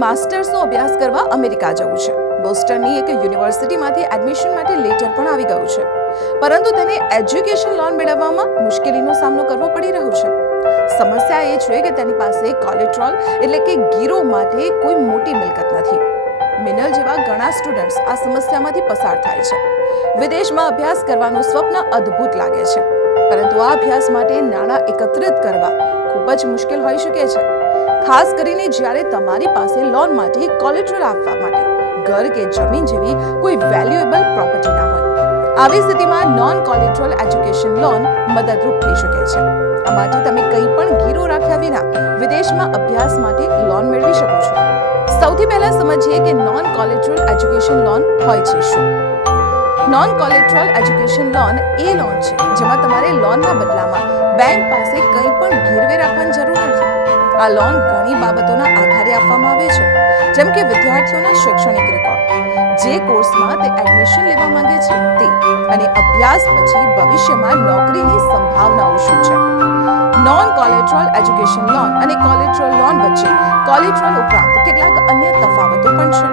માસ્ટર્સનો અભ્યાસ કરવા અમેરિકા જવું છે. બોસ્ટનની એક યુનિવર્સિટીમાંથી એડમિશન માટે લેટર પણ આવી ગયું છે, પરંતુ તેને એજ્યુકેશન લોન મેળવવામાં મુશ્કેલીનો સામનો કરવો પડી રહ્યો છે. સમસ્યા એ છે કે તેની પાસે કોલેટ્રલ એટલે કે ગીરો માટે કોઈ મોટી મિલકત નથી. મિનલ જેવા ઘણા સ્ટુડન્ટ્સ આ સમસ્યામાંથી પસાર થાય છે. વિદેશમાં અભ્યાસ કરવાનું સ્વપ્ન અદ્ભુત લાગે છે, પરંતુ આ અભ્યાસ માટે નાણાં એકત્રિત કરવા ખૂબ જ મુશ્કેલ હોઈ શકે છે, ખાસ કરીને જ્યારે તમારી પાસે લોન માટે કોલેટ્રલ આપવા માટે ઘર કે જમીન જેવી કોઈ વેલ્યુએબલ પ્રોપર્ટી ના હોય. આવી સ્થિતિમાં નોન કોલેટ્રલ એજ્યુકેશન લોન મદદરૂપ થઈ શકે છે. આ માટે તમે કંઈ પણ ગીરો રાખ્યા વિના વિદેશમાં અભ્યાસ માટે લોન મેળવી શકો છો. સૌથી પહેલા સમજીએ કે નોન કોલેટ્રલ એજ્યુકેશન લોન હોય છે શું. નોન કોલેટ્રલ એજ્યુકેશન લોન એ લોન છે જેમાં તમારે લોનના બદલામાં બેંક પાસે કંઈ પણ ગીરવે રાખવાની જરૂર નથી. આ લોન ઘણી બાબતોના આધારે આપવામાં આવે છે, જેમ કે વિદ્યાર્થીઓના શૈક્ષણિક રેકોર્ડ, જે કોર્સમાં તે એડમિશન લેવા માંગે છે તે, અને અભ્યાસ પછી ભવિષ્યમાં નોકરીની સંભાવનાઓ શું છે. નોન કોલેટ્રલ એજ્યુકેશન લોન અને કોલેટ્રલ લોન વચ્ચે કોલેટ્રલ ઉપરાંત કેટલાક અન્ય તફાવતો પણ છે.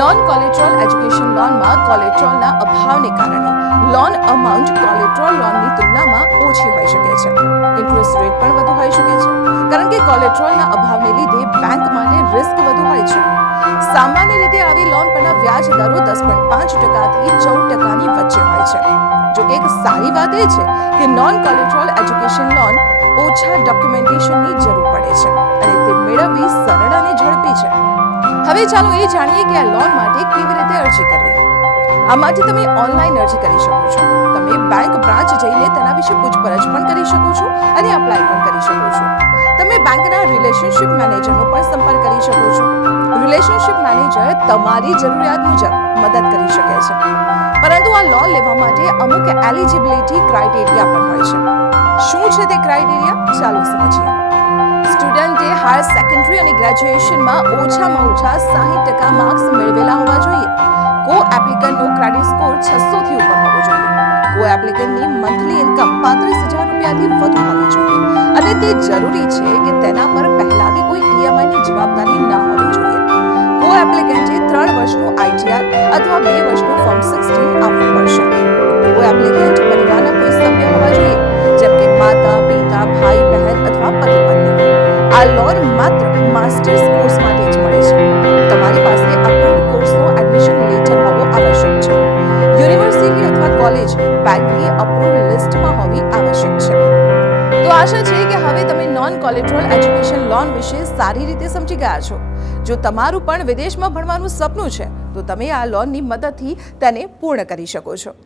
નોન કોલેટ્રલ એજ્યુકેશન લોનમાં કોલેટ્રલના અભાવને કારણે લોન અમાઉન્ટ કોલેટ્રલ લોનની તુલનામાં ઓછી હોઈ શકે છે. ઇન્ટરેસ્ટ રેટ પણ વધુ હોઈ શકે છે, કારણ કે કોલેટ્રલના અભાવને લીધે બેંક માટે રિસ્ક વધુ હોય છે. સામાન્ય રીતે આવી લોન પરના વ્યાજ દરો 10.5% થી 14% વચ્ચે હોય છે. જો કે એક સારી વાત એ છે કે નોન કોલેટ્રલ એજ્યુકેશન લોન ઓછા ડોક્યુમેન્ટેશનની જરૂર પડે છે અને તે મેળવવી સરળ અને ઝડપી છે. હવે ચાલો એ જાણીએ કે આ લોન માટે કેવી રીતે અરજી કરવી. આ માટે તમે ઓનલાઈન અરજી કરી શકો છો. તમે બેંક બ્રાન્ચ જઈને તેના વિશે પૂછપરછ પણ કરી શકો છો અને અપ્લાય પણ કરી શકો છો. તમે બેંકના રિલેશનશિપ મેનેજરનો પણ સંપર્ક કરી શકો છો. રિલેશનશિપ મેનેજર તમારી જરૂરિયાત મુજબ મદદ કરી શકે છે, પરંતુ આ લોન લેવા માટે અમુક એલિજિબિલિટી ક્રાઇટેરિયા પણ હોય છે. શું છે તે ક્રાઇટેરિયા? ચાલો સમજીએ. સ્ટુડન્ટે હાયર સેકન્ડરી અને ગ્રેજ્યુએશનમાં ઓછામાં ઓછા 60% માર્ક્સ મેળવેલા હોવા જોઈએ. કો એપ્લિકન્ટનો ક્રેડિટ સ્કોર 600 થી ઉપર હોવો જોઈએ. કો એપ્લિકન્ટની મંથલી ઇન્કમ 35,000 રૂપિયાથી વધુ હોવી જોઈએ, અને તે જરૂરી છે કે તેના પર પહેલાથી કોઈ ઈએમઆઈની જવાબદારી ના હોવી જોઈએ. કો એપ્લિકન્ટે 3 વર્ષનું આઈટીઆર અથવા 2 વર્ષનું ફોર્મ 16 આપવું પડશે. કો એપ્લિકન્ટ પરિવારના કોઈ સભ્ય હોવા જોઈએ, જેમ કે માતા, પિતા, ભાઈ, બહેન અથવા પતિ પત્ની. આ લોન માત્ર માસ્ટર્સ કોર્સ માટે જ મળે છે. તમારી પાસે અપ્રુવ્ડ કોર્સનો એડમિશન લેટર હોવો આવશ્યક છે. યુનિવર્સિટી અથવા કોલેજ બેંકની અપ્રુવ્ડ લિસ્ટમાં હોવી આવશ્યક છે. તો આશા છે કે હવે તમે નોન કોલેટ્રલ એજ્યુકેશન લોન વિશે સારી રીતે સમજી ગયા છો. જો તમારું પણ વિદેશમાં ભણવાનું સપનું છે, તો તમે આ લોનની મદદથી તેને પૂર્ણ કરી શકો છો.